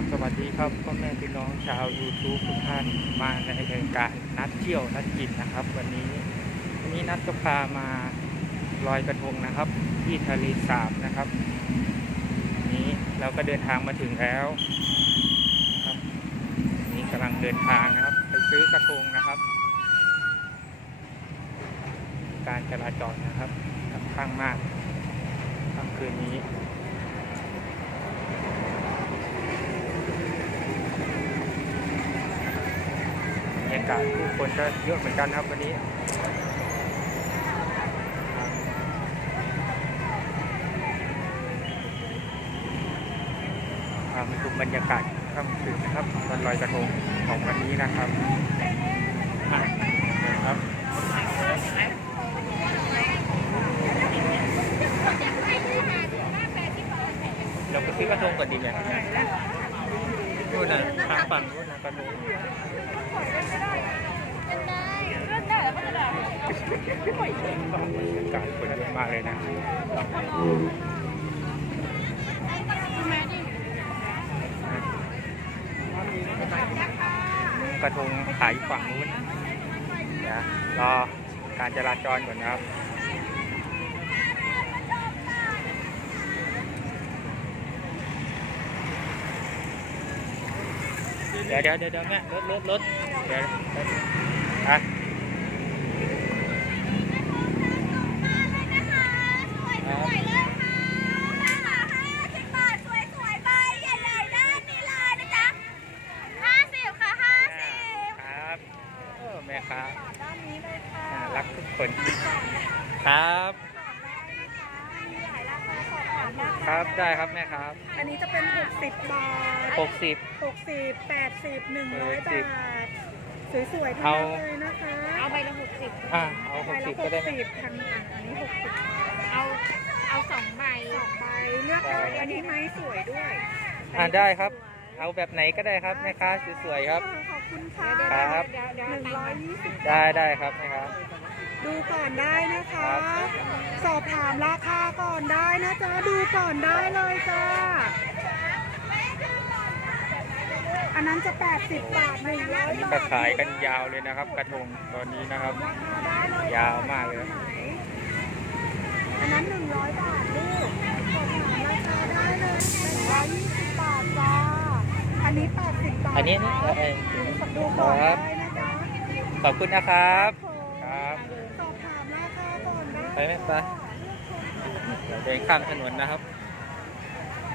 บสวัสดีครับพ่อแม่พี่น้องชาว YouTube ทุกท่านมาในรายการนัดเที่ยวนัดกินนะครับ วันนี้วันนี้นัดก็พามาลอยกระทงนะครับ ที่ทะเลสาบนะครับ นี้เราก็เดินทางมาถึงแล้วนะครับนนี่กำลังเดินทางนะครับ ไปซื้อกระทงนะครับ การจราจรนะครับค่อนข้างมากค่ำคืนนี้ บรรยากาศผู้คนก็เยอะเหมือนกันครับวันนี้พามาดูบรรยากาศค่ำคืนนะครับวันลอยกระทงของวันนี้นะครับดูครับเราไปซื้อกระทงก่อนดีไหม นู่น่ะทางฝั่งนู่นน่ะฝั่งนู้นเป็นได้เรื่องได้แล้เก็จะได้ต้องบรรยากาศคนเยอะมากเลยนะกระทงขายฝั่งนู้นนะรอการจราจรก่อนครับ เดี๋ยวเดี๋ยวเดี๋ยวเดี๋ยวแม่รถรถรถเดี๋ยวรถอะครับโอ้แม่ค้าน่ารักทุกคน ครับ ครับได้ครับแม่ครับอันนี้จะเป็น 60 บาท หกสิบ 60 80 100เออบาสิบทสวยๆทั้งเอานั้นเลยนะคะเอาใบละหกสิบอ่าเอาหใบกละสิบก็ได้ไหม60ทั้งอะอันนี้ 60เอาเอาสองใบสองใบเลือกได้อันนี้ไม้สวยด้วยอ่าได้ครับ เอาแบบไหนก็ได้ครับแม่ค้าสวยๆครับ ขอบคุณค่ะครับ เดี๋ยวเดี๋ยวหนึ่งตังร้อยค์ยี่สิบได้ได้ครับแม่ค้าดูก่อนได้นะคะครับ สอบถามราคาก่อนได้นะจ๊ะ ดูก่อนได้เลยจ้า อันนั้นจะ 80 บาทหนึ่งร้อยนี่บาทก็ขายกันยาวเลยนะครับ กระทงตอนนี้นะครับ ราคาได้เลยยาวมากเลย อันนั้น 100 บาทลูกสอบถามราคาได้เลย120 บาทจ้า อันนี้ 80 บาทอันนี้นะเอ่อดูก่อนครับได้นะจ๊ะขอบคุณนะครับครับ สอบถามราคาก่อน ไปไหมไปเดี๋ยวเดินข้ามถนนนะครับ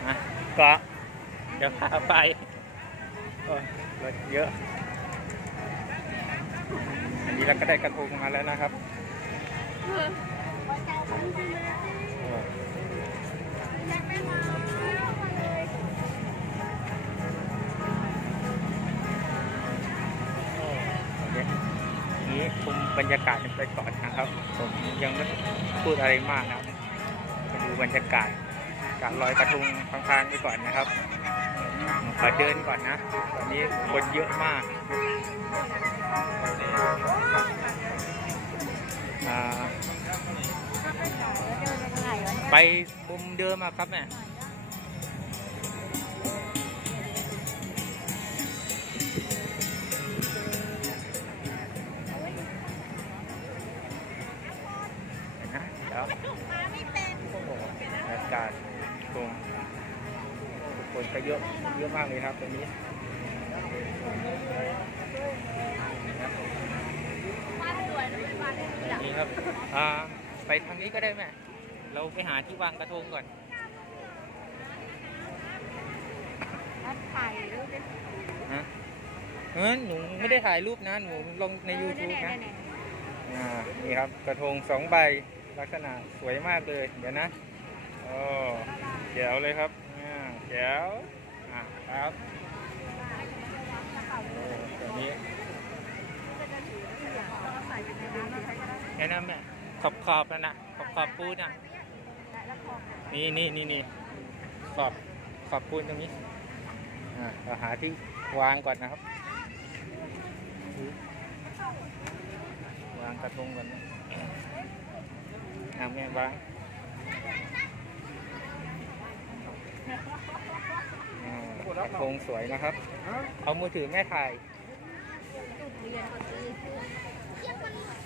นะก็เดี๋ยวพาไปรถเยอะ อันนี้เราก็ได้กระทงมาแล้วนะครับ บรรยากาศกันไปก่อนนะครับ ผมยังไม่พูดอะไรมากนะครับมาดูบรรยากาศการลอยกระทงพังๆไปก่อนนะครับขอเดินก่อนนะตอนนี้คนเยอะมากไปมุมเดิมอะครับแม่นะเดี๋ย วโอ้โหบรรยากาศตรงทุกคนก็เยอะเยอะมากเลยครับตรงนี้นี่ครับอ่าไปทางนี้ก็ได้ไหมเราไปหาที่วางกระทงก่อนถ่ายรูปดิฮะเออหนูไม่ได้ถ่ายรูปนะ หนูลงใน YouTube นะอ่านี่ครับกระทงสองใบ ลักษณะสวยมากเลย เดี๋ยวนะโอ้แจ๋วเลยครับอ่าแจ๋วอ่าครับโอ้ตัวนี้แค่นั้นแม่ขอบขอบนะนะขอบขอบปูนอะนี่นี่นี่นี่ขอบขอบปูนตรงนี้อ่าเราหาที่วางก่อนนะครับ วางกระทงกันนะำแง่บ้างกะทงสวยนะครับ เอามือถือแม่ถ่าย